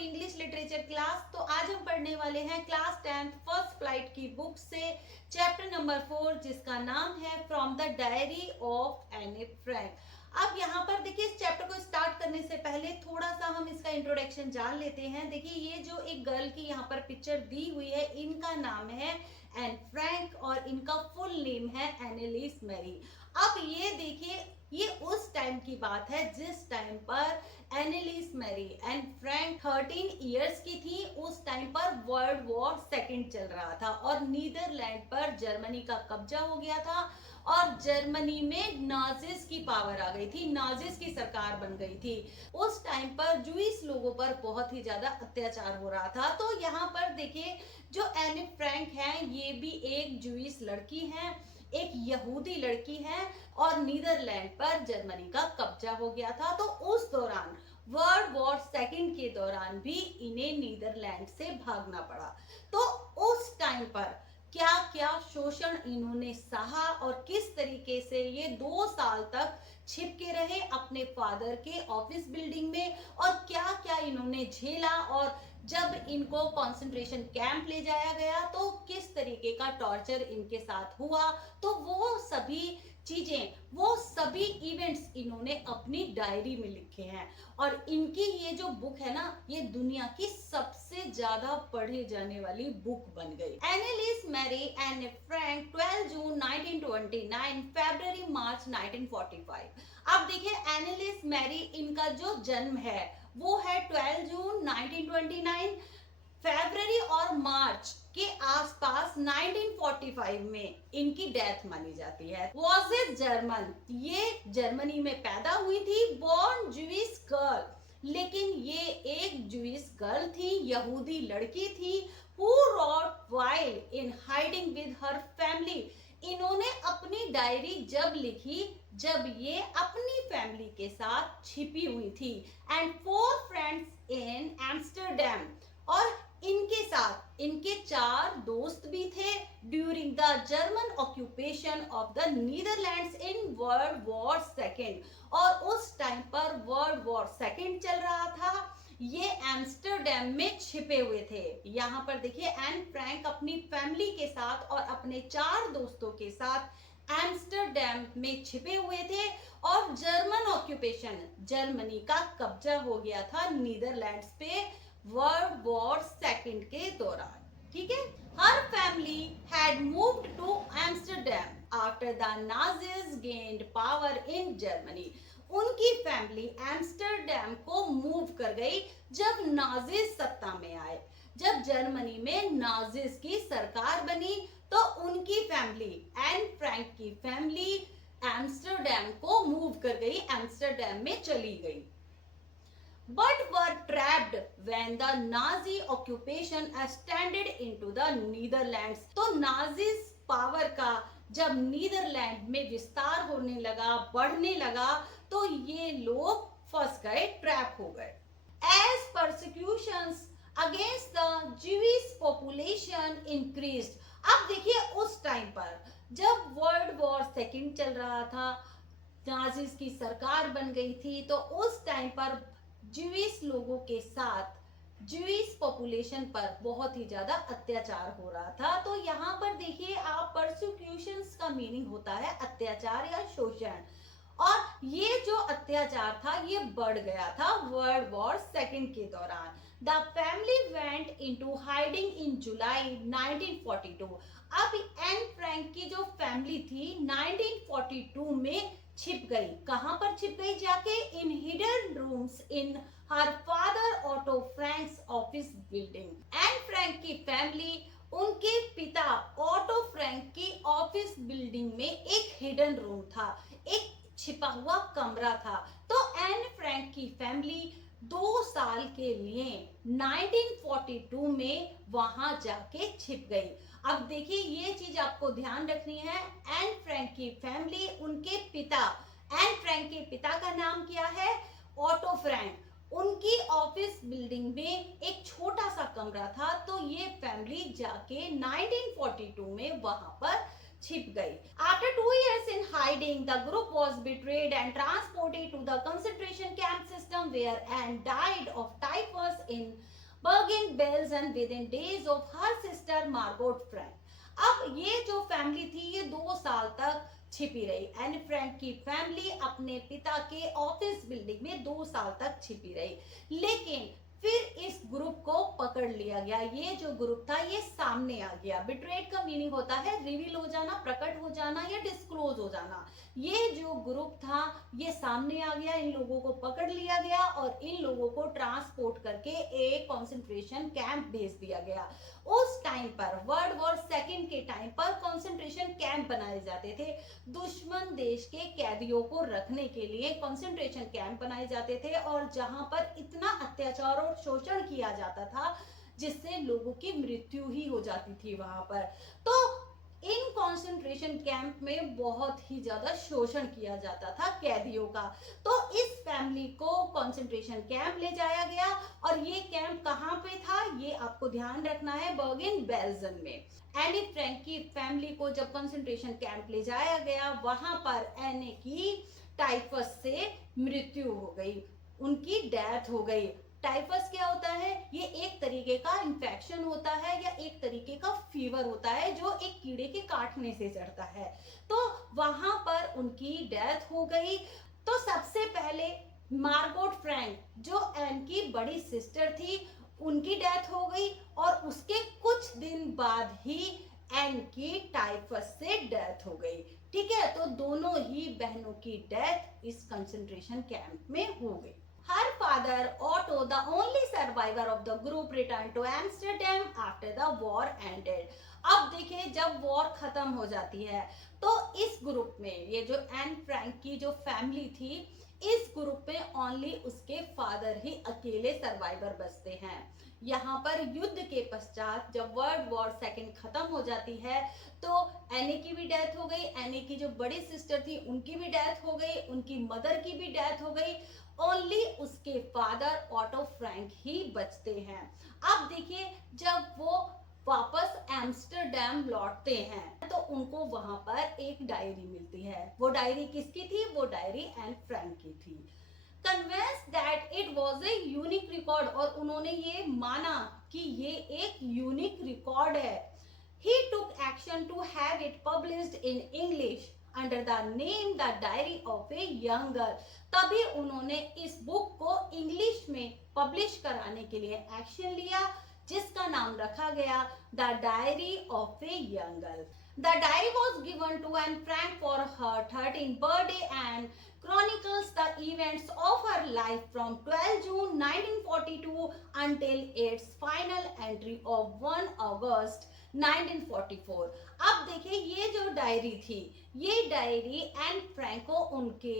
English literature class. तो आज हम पढ़ने वाले हैं क्लास 10th फर्स्ट फ्लाइट की बुक से चैप्टर नंबर 4, जिसका नाम है from the diary of Anne Frank. अब यहाँ पर देखिए, इस चैप्टर को स्टार्ट करने से पहले थोड़ा सा हम इसका इंट्रोडक्शन जान लेते हैं। देखिए, ये जो एक गर्ल की यहाँ पर पिक्चर दी हुई है, इनका नाम है एन फ्रैंक और इनका फुल नेम है एनेलिस मैरी। अब ये देखिए, ये उस टाइम की बात है जिस टाइम पर एनेलिस मैरी एंड फ्रैंक 13 इयर्स की थी। उस टाइम पर वर्ल्ड वॉर सेकेंड चल रहा था और नीदरलैंड पर जर्मनी का कब्जा हो गया था और जर्मनी में नाजिस की पावर आ गई थी, नाजिस की सरकार बन गई थी। उस टाइम पर जूइस लोगों पर बहुत ही ज्यादा अत्याचार हो रहा था। तो यहाँ पर देखिए, जो एनी फ्रैंक है ये भी एक जूइस लड़की है, एक यहूदी लड़की है और नीदरलैंड पर जर्मनी का कब्जा हो गया था। तो उस दौरान वर्ल्ड वॉर सेकेंड के दौरान भी इन्हें नीदरलैंड से भागना पड़ा। तो उस टाइम पर क्या क्या शोषण इन्होंने सहा और किस तरीके से ये 2 साल तक छिपके रहे अपने फादर के ऑफिस बिल्डिंग में और क्या क्या इन्होंने झेला, और जब इनको कंसंट्रेशन कैंप ले जाया गया तो किस तरीके का टॉर्चर इनके साथ हुआ, तो वो सभी चीजें, वो सभी इवेंट्स इन्होंने अपनी डायरी में लिखे हैं। और इनकी ये जो बुक है ना, ये दुनिया की सबसे ज्यादा पढ़े जाने वाली बुक बन गई। एनेलिस मैरी एंड फ्रैंक 12 जून 1929, फरवरी मार्च 1945। अब देखिए, एनेलिस मैरी, इनका जो जन्म है वो है 12 जून 1929, फरवरी और मार्च के आसपास 1945 में इनकी डेथ मानी जाती है। वॉज ए जर्मन, ये जर्मनी में पैदा हुई थी, बोर्न जूइश गर्ल, लेकिन ये एक जूइश गर्ल थी, यहूदी लड़की थी, who rot while in hiding with her family. इन्होंने अपनी डायरी जब लिखी जब ये अपनी फैमिली के साथ छिपी हुई थी। एंड 4 फ्रेंड्स इन एम्स्टरडैम, और इनके साथ इनके 4 दोस्त भी थे during the German occupation of the Netherlands in world war second. और उस टाइम पर वर्ल्ड वॉर सेकेंड चल रहा था, ये एम्स्टरडैम में छिपे हुए थे। यहाँ पर देखिए, एन फ्रैंक अपनी फैमिली के साथ और अपने 4 दोस्तों के साथ एम्स्टरडैम में छिपे हुए थे और जर्मन ऑक्यूपेशन, जर्मनी का कब्जा हो गया था नीदरलैंड्स पे वर्ल्ड वॉर सेकेंड के दौरान। ठीक है, her family had moved to Amsterdam after the Nazis gained power in Germany. उनकी फैमिली एम्स्टरडैम को मूव कर गई जब नाजिस सत्ता में आए। जब जर्मनी में नाजिस की सरकार बनी तो उनकी फैमिली, एन फ्रैंक की फैमिली, एम्स्टरडैम को मूव कर गई, एम्स्टरडैम में चली गई। But were trapped when the Nazi occupation extended into the Netherlands। तो नाजिस पावर का जब नीदरलैंड में विस्तार होने लगा, बढ़ने लगा, तो ये लोग फंस गए, ट्रैप हो गए। As persecutions against the Jewish population increased। अब देखिए, उस टाइम पर जब वर्ल्ड वॉर सेकेंड चल रहा था, नाजिस की सरकार बन गई थी, तो उस टाइम पर ज्यूइश लोगों के साथ ज्यूइश पॉपुलेशन पर बहुत ही ज्यादा अत्याचार हो रहा था। तो यहाँ पर देखिए आप, परसिक्यूशंस का मीनिंग होता है अत्याचार या शोषण, और ये जो अत्याचार था ये बढ़ गया था वर्ल्ड वॉर सेकेंड के दौरान। The family went into hiding in July 1942। अब एन फ्रैंक की जो फैमिली थी 1942 में छिप गई। कहां पर छिप गई? जाके in hidden rooms in her father Otto Frank's office building. Anne Frank की फैमिली, उनके पिता ऑटो फ्रैंक की ऑफिस बिल्डिंग में एक हिडन रूम था, एक छिपा हुआ कमरा था। तो एन फ्रैंक की फैमिली 2 साल के लिए 1942 में वहां जाके छिप गई। अब देखिए, ये चीज आपको ध्यान रखनी है। एन फ्रैंक की फैमिली, उनके पिता, एन फ्रैंक के पिता का नाम क्या है? Auto Frank. उनकी ऑफिस बिल्डिंग में एक छोटा सा कमरा था, तो ये फैमिली जाके 1942 में वहां पर छिप गई। After 2 years in hiding, the group was betrayed and transported to the concentration camp system where Anne died of typhus in Bergen-Belsen within days of her sister Margot Frank. अब ये जो फैमिली थी ये 2 साल तक छिपी रही। एन फ्रैंक की फैमिली अपने पिता के ऑफिस बिल्डिंग में 2 साल तक छिपी रही, लेकिन फिर इस ग्रुप को पकड़ लिया गया। ये जो ग्रुप था ये सामने आ गया। बिट्रेड का मीनिंग होता है रिवील हो जाना, प्रकट हो जाना या डिस्क्लोज हो जाना। ये जो ग्रुप था ये सामने आ गया, इन लोगों को पकड़ लिया गया और इन लोगों को ट्रांसपोर्ट करके एक कंसंट्रेशन कैंप भेज दिया गया। उस टाइम पर वर्ल्ड वॉर सेकेंड के टाइम पर कंसंट्रेशन कैंप बनाए जाते थे। दुश्मन देश के कैदियों को रखने के लिए कंसंट्रेशन कैंप बनाए जाते थे और जहां पर इतना अत्याचार और शोषण किया जाता था जिससे लोगों की मृत्यु ही हो जाती थी वहां पर। तो इन कंसंट्रेशन कैंप में बहुत ही ज्यादा शोषण किया जाता था कैदियों का। तो इस फैमिली को कंसंट्रेशन कैंप ले जाया गया और ये कैंप कहाँ पे था ये आपको ध्यान रखना है, बर्गन-बेल्सन में। एनी फ्रैंक की फैमिली को जब कंसंट्रेशन कैंप ले जाया गया वहां पर एनी की टाइफस से मृत्यु हो गई, उनकी डेथ हो गई। टाइफस क्या होता है? ये एक तरीके का इन्फेक्शन होता है या एक तरीके का फीवर होता है जो एक कीड़े के काटने से चढ़ता है। तो वहां पर उनकी डेथ हो गई। तो सबसे पहले मार्गोट फ्रैंक जो एन की बड़ी सिस्टर थी उनकी डेथ हो गई और उसके कुछ दिन बाद ही एन की टाइफस से डेथ हो गई। ठीक है, तो दोनों ही बहनों की डेथ इस कंसंट्रेशन कैंप में हो गई। Her father, Otto, the only survivor of the group, returned to Amsterdam after the war ended. अब देखिए जब वॉर खत्म हो जाती है तो इस ग्रुप में ये जो एन फ्रैंक की जो फैमिली थी इस ग्रुप में ओनली उसके फादर ही अकेले सर्वाइवर बचते हैं। यहाँ पर युद्ध के पश्चात जब वर्ल्ड वॉर सेकेंड खत्म हो जाती है तो एनी की भी डेथ हो गई, एनी की जो बड़ी सिस्टर थी उनकी भी डेथ हो गई, उनकी मदर की भी डेथ हो गई। ओनली उसके फादर ऑटो फ्रैंक ही बचते हैं। अब देखिए जब वो वापस एम्स्टरडैम लौटते हैं तो उनको वहां पर एक डायरी मिलती है। वो डायरी किसकी थी? वो डायरी एन फ्रैंक की थी। Convinced that it was a unique record, और उन्होंने ये माना कि ये एक यूनिक रिकॉर्ड है। He took action to have it published in English under the name the diary of a young girl. तभी उन्होंने इस बुक को इंग्लिश में पब्लिश कराने के लिए एक्शन लिया जिसका नाम रखा गया the diary of a young girl. The diary was given to Anne Frank for her 13th birthday and chronicles the events of her life from 12 June 1942 until its final entry of 1 August 1944। अब देखिए ये जो diary थी ये diary Anne Frank को उनके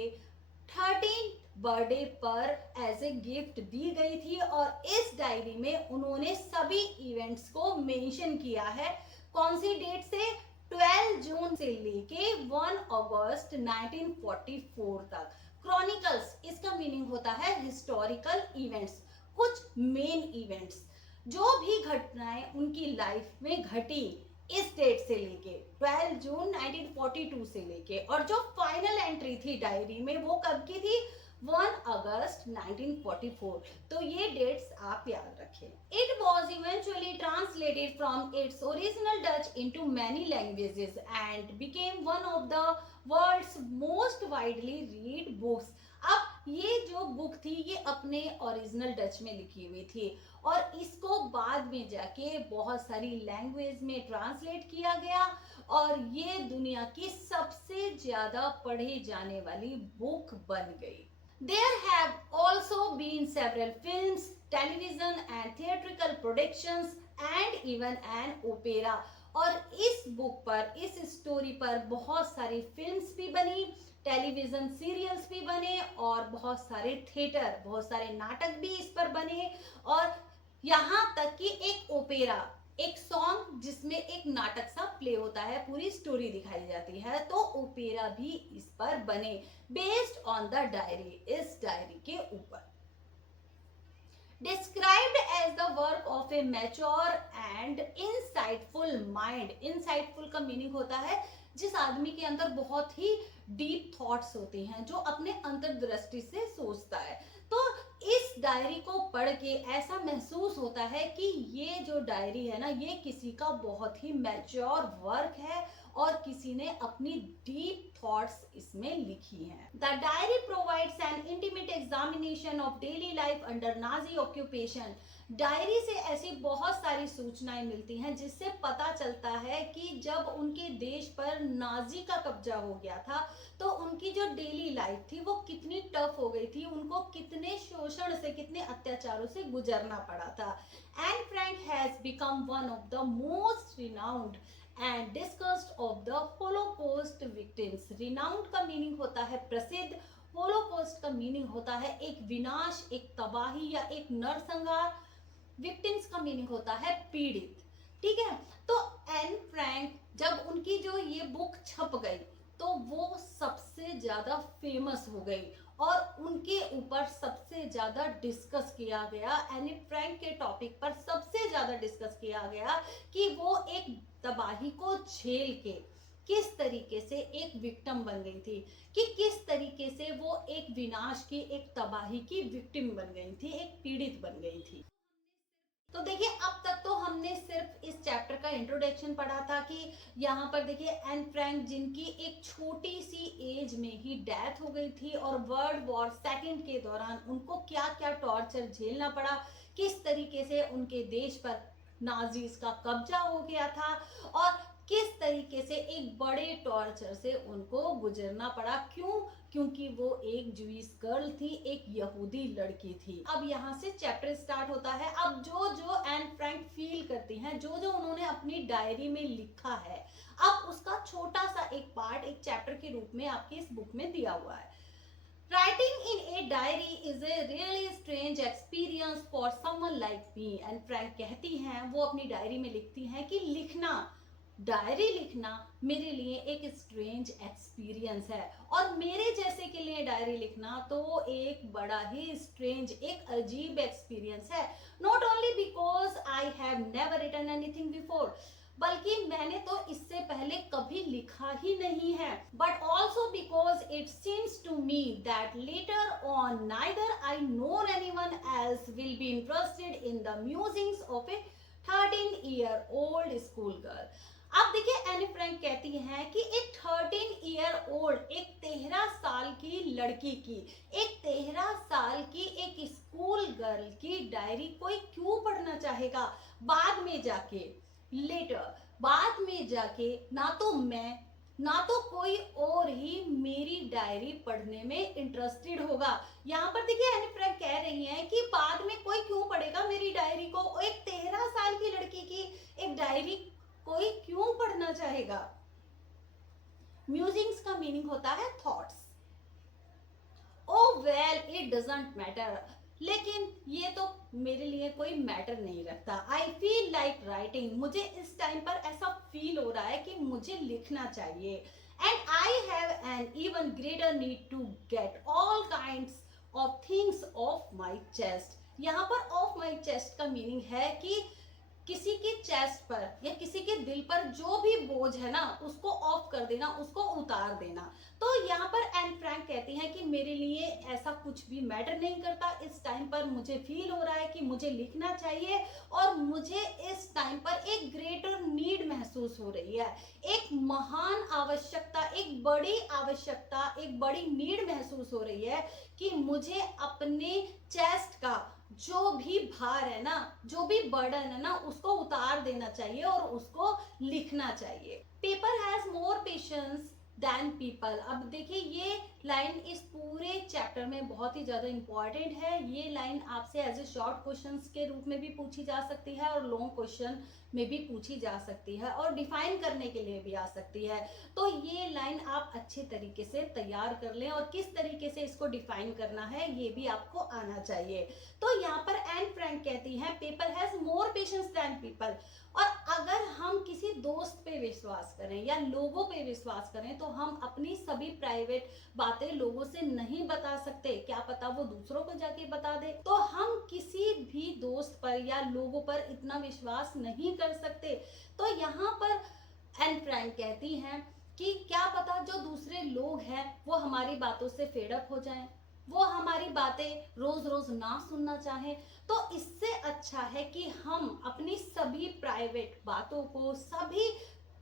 13th birthday पर as a gift दी गई थी और इस डायरी में उन्होंने सभी इवेंट्स को मेंशन किया है। कौन सी डेट से? 12 जून से लेके 1 अगस्त 1944 तक। क्रॉनिकल्स इसका मीनिंग होता है हिस्टोरिकल इवेंट्स, कुछ मेन इवेंट्स जो भी घटनाएं उनकी लाइफ में घटी इस डेट से लेके 12 जून 1942 से लेके, और जो फाइनल एंट्री थी डायरी में वो कब की थी? 1 अगस्त 1944। तो ये डेट्स आप याद रखें। It was eventually translated from its original Dutch into many languages and became one of the world's most widely read books। अब ये जो बुक थी ये अपने ओरिजिनल डच में लिखी हुई थी और इसको बाद में जाके बहुत सारी लैंग्वेज में ट्रांसलेट किया गया और ये दुनिया की सबसे ज्यादा पढ़े जाने वाली बुक बन गई। There have also been several films, television and theatrical productions and even an opera। और इस बुक पर, इस स्टोरी पर बहुत सारी फिल्म्स भी बनी, टेलीविजन सीरियल्स भी बने और बहुत सारे थिएटर, बहुत सारे नाटक भी इस पर बने और यहाँ तक कि एक ओपेरा, एक सॉन्ग जिसमें एक नाटक सा प्ले होता है, पूरी स्टोरी दिखाई जाती है, तो ओपेरा भी इस पर बने बेस्ड ऑन द डायरी, इस डायरी के ऊपर। Described as the work of a mature and insightful mind। insightful का मीनिंग होता है जिस आदमी के अंदर बहुत ही डीप थॉट्स होते हैं, जो अपने अंतर्दृष्टि से सोचता है। तो इस डायरी को पढ़ के ऐसा महसूस होता है कि ये जो डायरी है ना, ये किसी का बहुत ही मैच्योर वर्क है और किसी ने अपनी डीप थॉट्स इसमें लिखी हैं। The diary provides N intimate examination of daily life under Nazi occupation. Diary से ऐसी बहुत सारी सूचनाएं मिलती हैं जिससे पता चलता है कि जब उनके देश पर नाजी का कब्जा हो गया था तो उनकी जो डेली लाइफ थी वो कितनी टफ हो गई थी, उनको कितने शोषण से, कितने अत्याचारों से गुजरना पड़ा था। Anne Frank has become one of the most renowned and discussed of the Holocaust victims. Renowned का मीनिंग होता है प्रसिद्ध, होलोकॉस्ट का मीनिंग होता है एक विनाश, एक तबाही या एक नरसंहार। विक्टिम्स का मीनिंग होता है पीड़ित। ठीक है, तो एन फ्रैंक जब उनकी जो ये बुक छप गई तो वो सबसे ज्यादा फेमस हो गई और उनके ऊपर सबसे ज्यादा डिस्कस किया गया। एनी फ्रैंक के टॉपिक पर सबसे ज्यादा डिस्कस किया गया कि वो एक तबाही को झेल के किस तरीके से एक विक्टिम बन गई थी, कि किस तरीके से वो एक विनाश की, एक तबाही की विक्टिम बन गई थी, एक पीड़ित बन गई थी। तो देखिए, अब तक तो हमने सिर्फ इस चैप्टर का इंट्रोडक्शन पढ़ा था कि यहाँ पर देखिए एन फ्रैंक जिनकी एक छोटी सी एज में ही डेथ हो गई थी और वर्ल्ड वॉर सेकंड के दौरान उनको क्या क्या टॉर्चर झेलना पड़ा, किस तरीके से उनके देश पर नाजीज का कब्जा हो गया था और किस तरीके से एक बड़े टॉर्चर से उनको गुजरना पड़ा। क्यों? क्योंकि वो एक जूइश गर्ल थी, एक यहूदी लड़की थी। अब यहाँ से चैप्टर स्टार्ट होता है। अब जो जो एन फ्रैंक फील करती हैं, जो जो उन्होंने अपनी डायरी में लिखा है, अब उसका छोटा सा एक पार्ट एक चैप्टर के रूप में आपकी इस बुक में दिया हुआ है। Writing in a diary is a really strange experience for someone like me. And Frank कहती हैं, वो अपनी डायरी में लिखती हैं कि लिखना, डायरी लिखना मेरे लिए एक स्ट्रेंज एक्सपीरियंस है और मेरे जैसे के लिए डायरी लिखना तो एक बड़ा ही स्ट्रेंज, एक अजीब एक्सपीरियंस है। Not only because I have never written anything before, बल्कि मैंने तो इससे पहले कभी लिखा ही नहीं है, but also because it seems to me that later on neither I nor anyone else will be interested in the musings of a 13-year-old school girl. अब देखिए, एनी फ्रैंक कहती हैं कि एक 13-year-old, एक 13 साल की लड़की की, एक 13 साल की एक स्कूल गर्ल की डायरी कोई क्यों पढ़ना चाहेगा? बाद में जाके, लेटर, बाद में जाके ना तो मैं ना तो कोई और ही मेरी डायरी पढ़ने में इंटरेस्टेड होगा। यहाँ पर देखिए एनी फ्रैंक कह रही हैं कि बाद में कोई क्यों पढ़ेगा मेरी डायरी को, एक 13 साल की लड़की की एक डायरी कोई क्यों पढ़ना चाहेगा? म्यूजिंग्स का मीनिंग होता है thoughts. Oh well, it doesn't matter, लेकिन ये तो मेरे लिए कोई मैटर नहीं रखता। आई फील लाइक राइटिंग, मुझे इस टाइम पर ऐसा फील हो रहा है कि मुझे लिखना चाहिए। And I have an even greater need to get all kinds of things off my chest. यहाँ पर ऑफ माई चेस्ट का मीनिंग है कि किसी के चेस्ट पर या किसी के दिल पर जो भी बोझ है ना, उसको ऑफ कर देना, उसको उतार देना। तो यहाँ पर एन फ्रैंक कहती हैं कि मेरे लिए ऐसा कुछ भी मैटर नहीं करता। इस टाइम पर मुझे फील हो रहा है कि मुझे लिखना चाहिए और मुझे इस टाइम पर एक ग्रेटर नीड महसूस हो रही है, एक महान आवश्यकता, एक बड़ी आवश्यकता, एक बड़ी नीड महसूस हो रही है कि मुझे अपने चेस्ट का जो भी भार है ना, जो भी बर्डन है ना, उसको उतार देना चाहिए और उसको लिखना चाहिए। Paper has more patience than people. अब देखिए, ये लाइन इस पूरे चैप्टर में बहुत ही ज्यादा इंपॉर्टेंट है। ये लाइन आपसे एज ए शॉर्ट क्वेश्चंस के रूप में भी पूछी जा सकती है और लॉन्ग क्वेश्चन में भी पूछी जा सकती है और डिफाइन करने के लिए भी आ सकती है। तो ये लाइन आप अच्छे तरीके से तैयार कर लें और किस तरीके से इसको डिफाइन करना है ये भी आपको आना चाहिए। तो यहाँ पर एन फ्रैंक कहती हैं paper has more patience than people. और अगर हम किसी दोस्त पे विश्वास करें या लोगों पे विश्वास करें तो हम अपनी सभी प्राइवेट बातें लोगों से नहीं बता सकते, क्या पता वो दूसरों को जाके बता दे। तो हम किसी भी दोस्त पर या लोगों पर इतना विश्वास नहीं कर सकते। तो यहाँ पर एन फ्रैंक कहती हैं कि क्या पता जो दूसरे लोग हैं वो हमारी बातों से फेड अप हो जाएं, वो हमारी बातें रोज रोज ना सुनना चाहें। तो इससे अच्छा है कि हम अपनी सभी प्राइवेट बातों को, सभी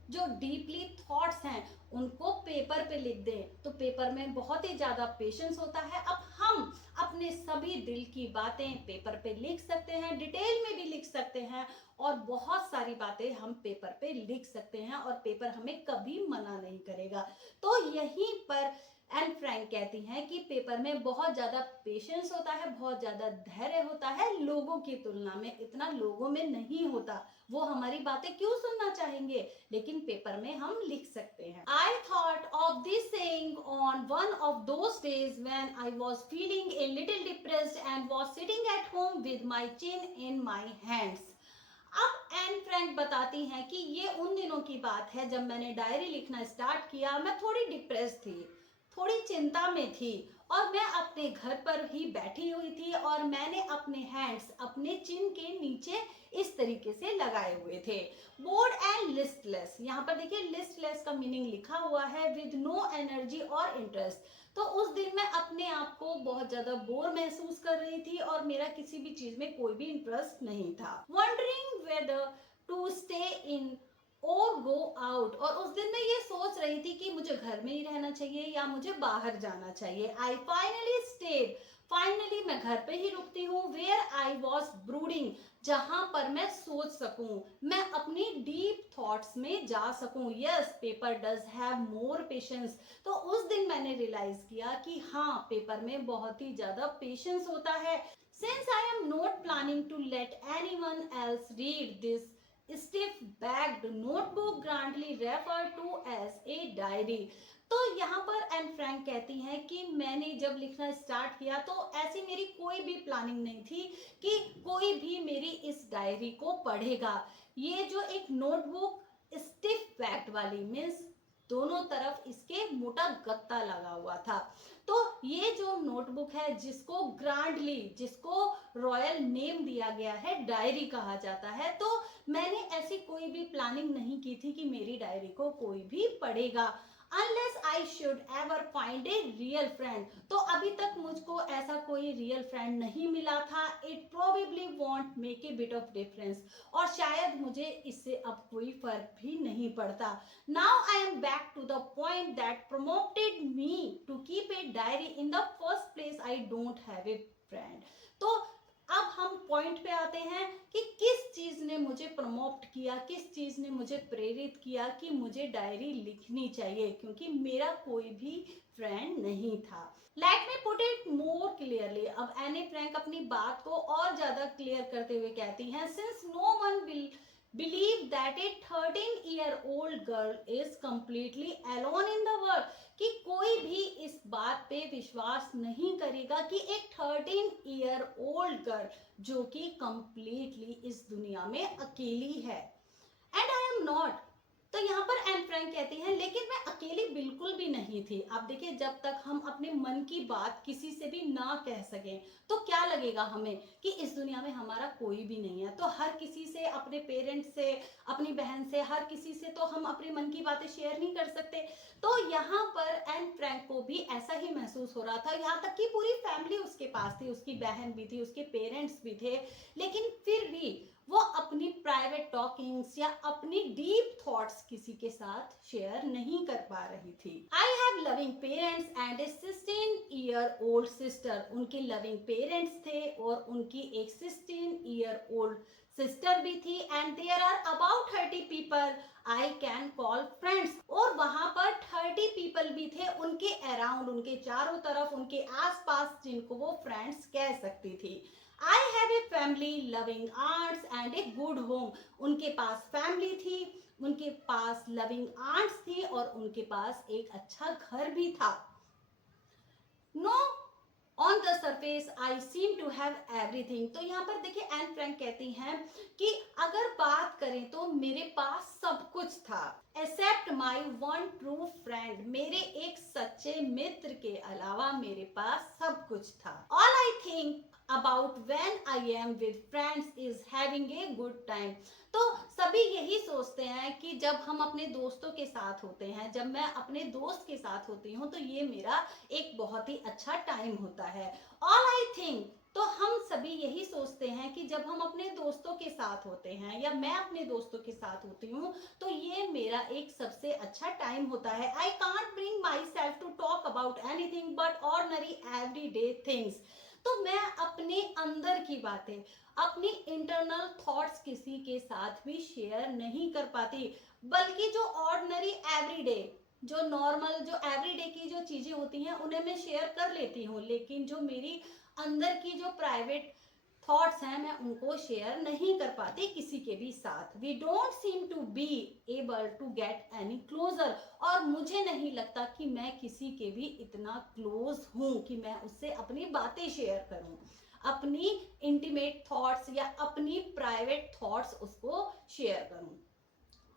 जो डीपली थॉट्स हैं उनको पेपर पे लिख दें। तो पेपर में बहुत ही ज्यादा पेशेंस होता है। अब हम अपने सभी दिल की बातें पेपर पे लिख सकते हैं, डिटेल में भी लिख सकते हैं, और बहुत सारी बातें हम पेपर पे लिख सकते हैं और पेपर हमें कभी मना नहीं करेगा। तो यहीं पर एन फ्रैंक कहती हैं कि पेपर में बहुत ज्यादा पेशेंस होता है, बहुत ज्यादा धैर्य होता है, लोगों की तुलना में इतना लोगों में नहीं होता। वो हमारी बातें क्यों सुनना चाहेंगे, लेकिन पेपर में हम लिख सकते हैं। I thought of this saying on one of those days when I was feeling a little depressed and was sitting at home with my chin in my hands. अब एन फ्रैंक बताती हैं कि ये उन दिनों की बात है जब मैंने डायरी लिखना स्टार्ट किया। मैं थोड़ी डिप्रेस थी, थोड़ी चिंता में थी, और मैं अपने घर पर ही बैठी हुई थी और मैंने अपने हैंड्स अपने चिन के नीचे इस तरीके से लगाए हुए थे। बोर्ड एंड लिस्टलेस, यहाँ पर देखिए लिस्टलेस का मीनिंग लिखा हुआ है, विद नो एनर्जी और इंटरेस्ट। तो उस दिन मैं अपने आप को बहुत ज्यादा बोर महसूस कर रही थी और मेरा किसी भी चीज में कोई भी इंटरेस्ट नहीं था। Wondering whether to stay in और गो आउट, और उस दिन मैं ये सोच रही थी कि मुझे घर में ही रहना चाहिए या मुझे बाहर जाना चाहिए। आई फाइनली स्टेड, फाइनली मैं घर पे ही रुकती हूँ। वेयर आई वॉज ब्रूडिंग, जहां पर मैं सोच सकूं, मैं अपनी डीप थॉट्स में जा सकूं। Yes, paper does have more patience. तो उस दिन मैंने रियलाइज किया कि हाँ, पेपर में बहुत ही ज्यादा पेशेंस होता है। Since I am not planning to let anyone else read this stiff bagged notebook grandly referred to as a diary। तो यहाँ पर एन फ्रैंक कहती हैं कि मैंने जब लिखना स्टार्ट किया तो ऐसी मेरी कोई भी प्लानिंग नहीं थी कि कोई भी मेरी इस डायरी को पढ़ेगा। ये जो एक नोटबुक स्टिफ बैग्ड वाली, मीन्स दोनों तरफ इसके मोटा गत्ता लगा हुआ था। तो ये जो नोटबुक है जिसको ग्रांडली, जिसको रॉयल नेम दिया गया है, डायरी कहा जाता है। तो मैंने ऐसी कोई भी प्लानिंग नहीं की थी कि मेरी डायरी को कोई भी पढ़ेगा। Unless I should ever find a real friend, तो अभी तक मुझको ऐसा कोई रियल फ्रेंड नहीं मिला था। It probably won't make a bit of difference, और शायद मुझे इससे अब कोई फर्क भी नहीं पड़ता। Now I am back to the point that prompted me to keep a diary in the first place. I don't have a friend। तो अब हम पॉइंट पे आते हैं कि किस चीज ने मुझे प्रमोट किया, किस चीज ने मुझे प्रेरित किया कि मुझे डायरी लिखनी चाहिए, क्योंकि मेरा कोई भी फ्रेंड नहीं था। Let me put it more clearly, अब एनी फ्रैंक अपनी बात को और ज्यादा क्लियर करते हुए कहती हैं, since no one will believe that a 13-year-old girl is completely alone in the world, कि कोई भी इस बात पे विश्वास नहीं करेगा कि एक 13-year-old गर्ल जो कि कंप्लीटली इस दुनिया में अकेली है। एंड आई एम नॉट, तो यहाँ पर एन फ्रैंक कहती हैं लेकिन मैं अकेली बिल्कुल भी नहीं थी। आप देखिए, जब तक हम अपने मन की बात किसी से भी ना कह सकें तो क्या लगेगा हमें कि इस दुनिया में हमारा कोई भी नहीं है। तो हर किसी से, अपने पेरेंट्स से, अपनी बहन से, हर किसी से तो हम अपने मन की बातें शेयर नहीं कर सकते। तो यहाँ पर एन फ्रैंक को भी ऐसा ही महसूस हो रहा था, यहाँ तक कि पूरी फैमिली उसके पास थी, उसकी बहन भी थी, उसके पेरेंट्स भी थे, लेकिन फिर भी वो अपनी प्राइवेट टॉकिंग्स या अपनी डीप थॉट्स किसी के साथ शेयर नहीं कर पा रही थी। I have loving parents and a 16-year-old sister, उनके लविंग पेरेंट्स थे और उनकी एक 16-year-old सिस्टर भी थी। And there are about 30 people I can call friends, और वहां पर 30 पीपल भी थे उनके अराउंड, उनके चारों तरफ, उनके आसपास, जिनको वो फ्रेंड्स कह सकती थी। I have a family, loving aunts and a good home, उनके पास फैमिली थी, उनके पास लविंग आंट्स थी और उनके पास एक अच्छा घर भी था। No on the surface I seem to have everything, तो यहाँ पर देखिए एन फ्रैंक कहती हैं कि अगर बात करें तो मेरे पास सब कुछ था, except my one true friend, मेरे एक सच्चे मित्र के अलावा मेरे पास सब कुछ था। All I think about when I am with friends is having a good time। तो सभी यही सोचते हैं कि जब हम अपने दोस्तों के साथ होते हैं, जब मैं अपने दोस्त के साथ होती हूँ, तो ये मेरा एक बहुत ही अच्छा टाइम होता है। ऑल आई थिंक, तो हम सभी यही सोचते हैं कि जब हम अपने दोस्तों के साथ होते हैं या मैं अपने दोस्तों के साथ होती हूँ, तो ये मेरा एक सबसे अच्छा टाइम होता है। I can't bring myself to talk about anything but ordinary everyday things. तो मैं अपने अंदर की बातें, अपनी इंटरनल थॉट्स किसी के साथ भी शेयर नहीं कर पाती, बल्कि जो ऑर्डिनरी एवरीडे, जो नॉर्मल, जो एवरीडे की जो चीजें होती हैं उन्हें मैं शेयर कर लेती हूँ, लेकिन जो मेरी अंदर की जो प्राइवेट थॉट्स हैं मैं उनको शेयर नहीं कर पाती किसी के भी साथ। We don't seem to be able to get any closer, और मुझे नहीं लगता कि मैं किसी के भी इतना क्लोज हूँ कि मैं उससे अपनी बातें शेयर करूँ, अपनी इंटीमेट थॉट्स या अपनी प्राइवेट थॉट्स उसको शेयर करूँ।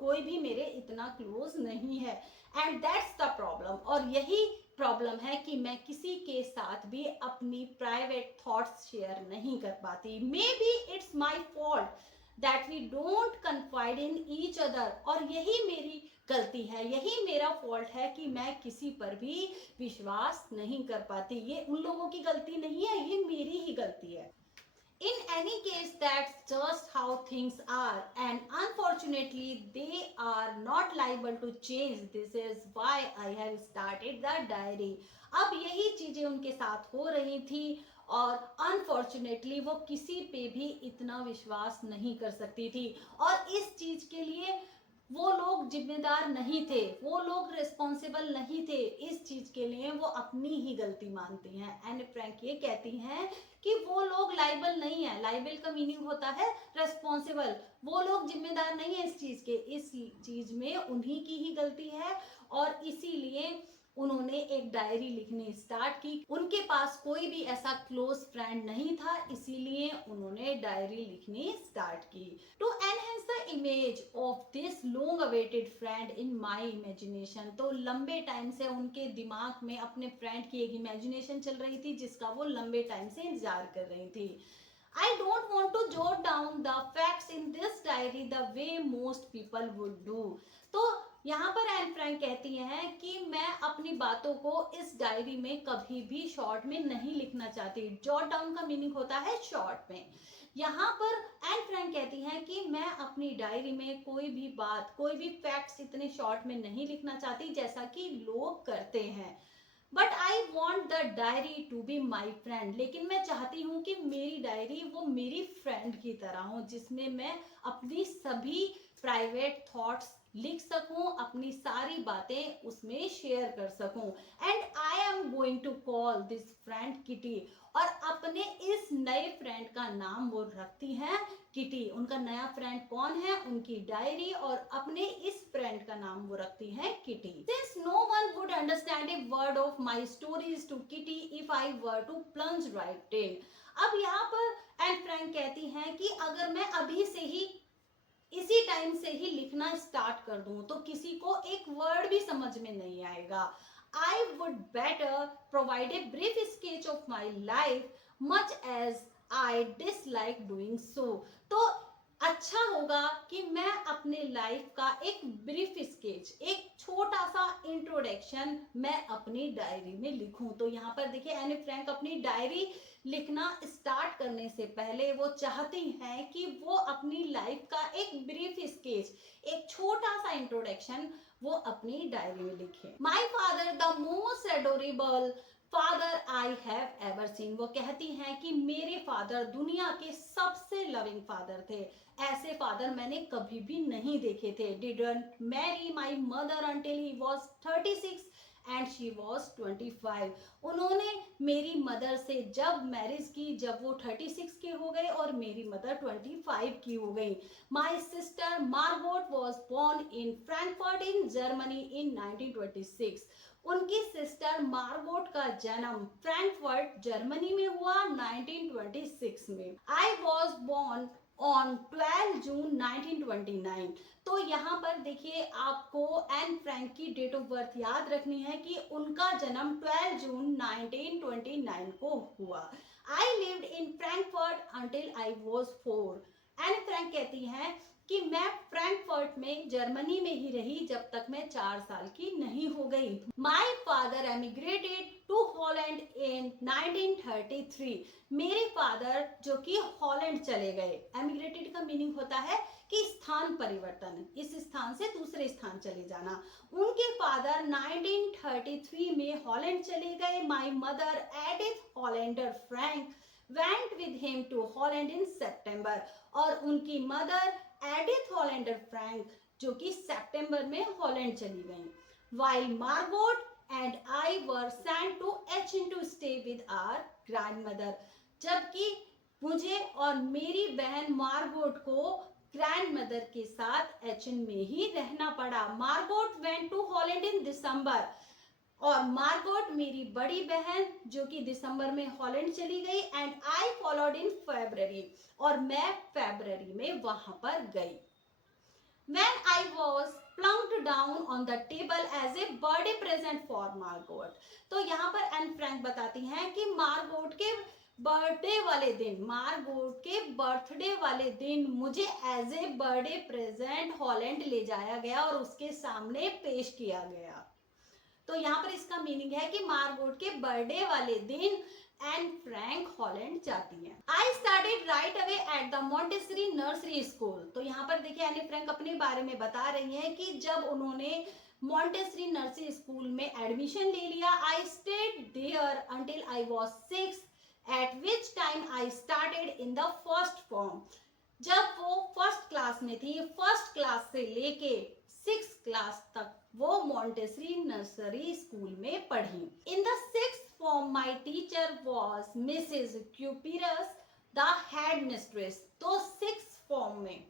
कोई भी मेरे इतना क्लोज नहीं है, एंड दैट्स द प्रॉब्लम। और यही प्रॉब्लम है कि मैं किसी के साथ भी अपनी प्राइवेट थॉट्स शेयर नहीं कर पाती। Maybe it's my fault that we don't confide in each other, और यही मेरी गलती है, यही मेरा फॉल्ट है कि मैं किसी पर भी विश्वास नहीं कर पाती। ये उन लोगों की गलती नहीं है, ये मेरी ही गलती है। In any case, that's just how things are, and unfortunately they are not liable to change. This is why I have started the diary। अब यही चीजें उनके साथ हो रही थी, और अनफॉर्चुनेटली वो किसी पे भी इतना विश्वास नहीं कर सकती थी, और इस चीज के लिए वो लोग जिम्मेदार नहीं थे, वो लोग रिस्पॉन्सिबल नहीं थे। इस चीज के लिए वो अपनी ही गलती मानती हैं। एन फ्रैंक ये कहती हैं कि वो लोग लाइबल नहीं है। लाइबल का मीनिंग होता है रेस्पॉन्सिबल। वो लोग जिम्मेदार नहीं है इस चीज के, इस चीज में उन्हीं की ही गलती है, और इसीलिए उन्होंने एक डायरी लिखनी स्टार्ट की। उनके पास कोई भी ऐसा क्लोज फ्रेंड नहीं था, इसीलिए उन्होंने डायरी लिखनी स्टार्ट की। To enhance the image of this long awaited friend in my imagination, तो लंबे टाइम से उनके दिमाग में अपने फ्रेंड की एक इमेजिनेशन चल रही थी जिसका वो लंबे टाइम से इंतजार कर रही थी। I don't want to jot down the facts in this diary the way most people would do। तो यहाँ पर एन फ्रैंक कहती हैं कि मैं अपनी बातों को इस डायरी में कभी भी शॉर्ट में नहीं लिखना चाहती। जॉट डाउन का मीनिंग होता है शॉर्ट में। यहाँ पर एन फ्रैंक कहती हैं कि मैं अपनी डायरी में कोई भी बात, कोई भी फैक्ट्स इतने शॉर्ट में नहीं लिखना चाहती जैसा कि लोग करते हैं। But I want the diary to be my friend, लेकिन मैं चाहती हूँ कि मेरी डायरी वो मेरी फ्रेंड की तरह हो, जिसमें मैं अपनी सभी प्राइवेट थॉट्स लिख सकूं, अपनी सारी बातें उसमें शेयर कर सकूं। And I am going to call this friend Kitty, और अपने इस नए फ्रेंड का नाम वो रखती हैं किटी। उनका नया फ्रेंड कौन है? उनकी डायरी, और अपने इस फ्रेंड का नाम वो रखती हैं Kitty. Since no one would understand a word of my stories to Kitty if I were to plunge right in. अब यहाँ पर एन फ्रैंक कहती हैं कि अगर मैं अभी से ही, इसी टाइम से ही लिखना स्टार्ट कर दूं, तो किसी को एक वर्ड भी समझ में नहीं आएगा। I would better provide a brief sketch of my life, much as I dislike doing so। तो अच्छा होगा कि मैं अपने लाइफ का एक ब्रीफ स्केच, एक छोटा सा इंट्रोडक्शन मैं अपनी डायरी में लिखूं। तो यहाँ पर देखिए एनी फ्रैंक अपनी डायरी लिखना स्टार्ट करने से पहले वो चाहती हैं कि वो अपनी लाइफ का एक ब्रीफ स्केच, एक छोटा सा इंट्रोडक्शन वो अपनी डायरी में लिखे। My father the most adorable father I have ever seen. वो कहती हैं कि मेरे फादर दुनिया के सबसे लविंग फादर थे, ऐसे फादर मैंने कभी भी नहीं देखे थे। Didn't marry my mother until he was 36 and she was 25। उन्होंने मेरी मदर से जब मैरिज की, जब वो 36 के हो गए और मेरी मदर 25 की हो गई। My sister Margot was born in Frankfurt in Germany in 1926। उनकी सिस्टर मार्गोट का जन्म फ्रैंकफर्ट जर्मनी में हुआ 1926 में। आई वॉज बोर्न ऑन 12 जून 1929। तो यहाँ पर देखिए आपको एन फ्रैंक की डेट ऑफ बर्थ याद रखनी है कि उनका जन्म 12 जून 1929 को हुआ। I lived in Frankfurt until I was 4। Anne Frank कहती हैं कि मैं फ्रैंकफर्ट में जर्मनी में ही रही जब तक मैं 4 साल की नहीं हो गई। माई फादर एमिग्रेटेड टू हॉलैंड इन 1933। मेरे फादर जो कि हॉलैंड चले गए। एमिग्रेटेड का मीनिंग होता है कि स्थान परिवर्तन, इस स्थान से दूसरे स्थान चले जाना। उनके फादर 1933 में हॉलैंड चले गए। My mother Edith Hollander Frank went with him to Holland in September. और उनकी मदर एडिथ हॉलैंडर फ्रैंक जो कि सितंबर में हॉलैंड चली गई। While Margot and I were sent to Aachen to stay with our grandmother. जबकि मुझे और मेरी बहन मार्गोट को ग्रैंडमदर के साथ एचिन में ही रहना पड़ा। मार्गोट वेंट टू हॉलैंड इन दिसंबर। और मार्गोट मेरी बड़ी बहन जो कि दिसंबर में हॉलैंड चली गई। एंड आई फॉलोड इन फरवरी। और मैं फरवरी में वहां पर गई। When I was plunked down on the table as a birthday present for Margot। तो यहाँ पर एन फ्रैंक बताती हैं कि मार्गोट के बर्थडे वाले दिन, मार्गोट के बर्थडे वाले दिन मुझे as a birthday present Holland ले जाया गया और उसके सामने पेश किया गया। तो यहाँ पर इसका मीनिंग है कि मार्गोट के बर्थडे वाले दिन एन फ्रैंक हॉलैंड जाती है। I started right away at the Montessori nursery school. तो यहाँ पर देखिए एनी फ्रैंक अपने बारे में बता रही हैं कि जब उन्होंने मॉन्टेसरी नर्सरी स्कूल में एडमिशन ले लिया। I stayed there until I was 6 at which time I started in the first form. जब वो फर्स्ट क्लास में थी, फर्स्ट क्लास से लेके 6th क्लास तक वो मॉन्टेसरी नर्सरी स्कूल में पढ़ी। In the 6th form my teacher was Mrs. Cupidus, the headmistress। तो 6th form में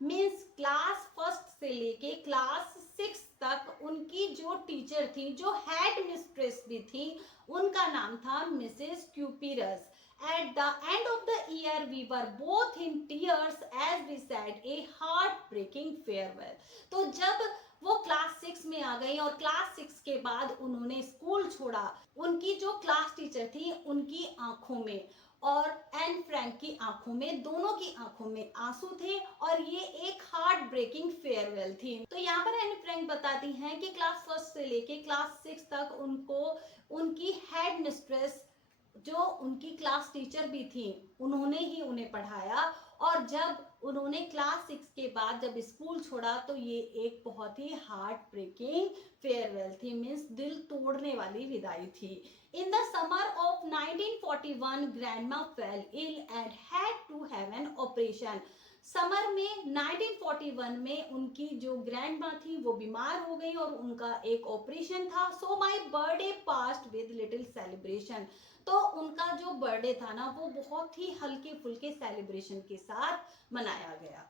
मीन्स क्लास फर्स्ट से लेके क्लास 6 तक उनकी जो टीचर थी, जो हेड मिस्ट्रेस भी थी, उनका नाम था Mrs क्यूपिरस। At the end of the year, we were both in tears as we said a heartbreaking farewell। तो जब वो क्लास 6 में आ गई और क्लास 6 के बाद उन्होंने स्कूल छोड़ा, उनकी जो क्लास टीचर थी उनकी आंखों में और एन फ्रैंक की आंखों में, दोनों की आंखों में आंसू थे और ये एक हार्ट ब्रेकिंग फेयरवेल थी। तो यहाँ पर एन फ्रैंक बताती हैं कि क्लास फर्स्ट से लेके क्लास 6 तक उनको उनकी हेड मिस्ट्रेस जो उनकी क्लास टीचर भी थी उन्होंने ही उन्हें पढ़ाया। और जब उन्होंने क्लास 6 के बाद जब स्कूल छोड़ा तो ये एक बहुत ही हार्ट ब्रेकिंग फेयरवेल थी, मीन्स दिल तोड़ने वाली विदाई थी। In the summer of 1941 grandma fell ill and had to have an operation. Summer में 1941 में उनकी जो ग्रैंडमा थी वो बीमार हो गई और उनका एक ऑपरेशन था। So my birthday passed with little celebration. तो उनका जो बर्थडे था ना वो बहुत ही हल्के फुल्के सेलिब्रेशन के साथ मनाया गया।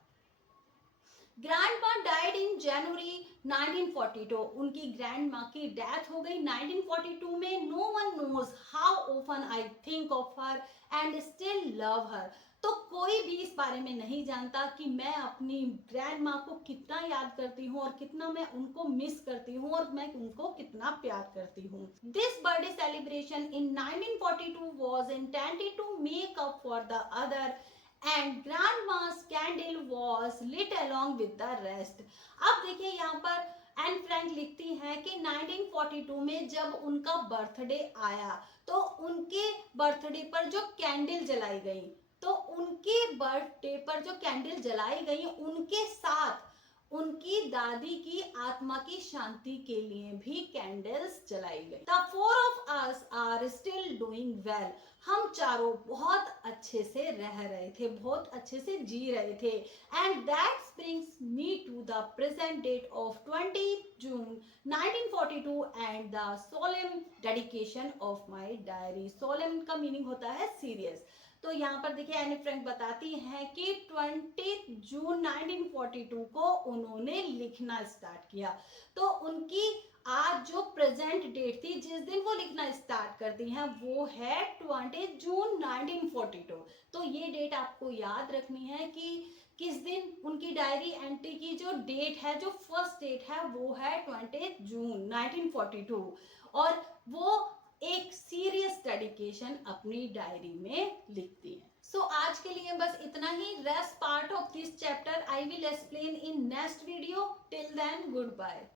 Grandma died in January 1942। उनकी ग्रैंडमा की डेथ हो गई 1942 में। No one knows how often I think of her and still love her. तो कोई भी इस बारे में नहीं जानता कि मैं अपनी ग्रैंडमा को कितना याद करती हूँ और कितना मैं उनको मिस करती हूँ और मैं उनको कितना प्यार करती हूँ। This birthday celebration in 1942 was intended to make up for the other and grandma's candle was lit along with the rest। अब देखिए यहाँ पर एन फ्रैंक लिखती हैं कि 1942 में जब उनका बर्थडे आया तो उनके बर्थडे पर जो कैंडल जलाई गई, तो उनके बर्थडे पर जो कैंडल जलाई गई उनके साथ उनकी दादी की आत्मा की शांति के लिए भी कैंडल्स जलाई गई। The four of us are still doing well। हम चारों बहुत अच्छे से रह रहे थे, बहुत अच्छे से जी रहे थे। And that brings me to the present date of 20 June 1942 and the solemn dedication of my diary। solemn का मीनिंग होता है सीरियस। तो यहाँ पर देखिए एनी फ्रैंक बताती हैं कि 20 जून 1942 को उन्होंने लिखना स्टार्ट किया। तो उनकी आज जो प्रेजेंट डेट थी जिस दिन वो लिखना स्टार्ट करती हैं वो है 20 जून 1942। तो ये डेट आपको याद रखनी है कि किस दिन उनकी डायरी एंट्री की जो डेट है, जो फर्स्ट डेट है वो है 20 जून 1942। और वो एक सीरियस डेडिकेशन अपनी डायरी में लिखती हैं। सो आज के लिए बस इतना ही। Rest part of this chapter I will explain in next video. Till then good bye.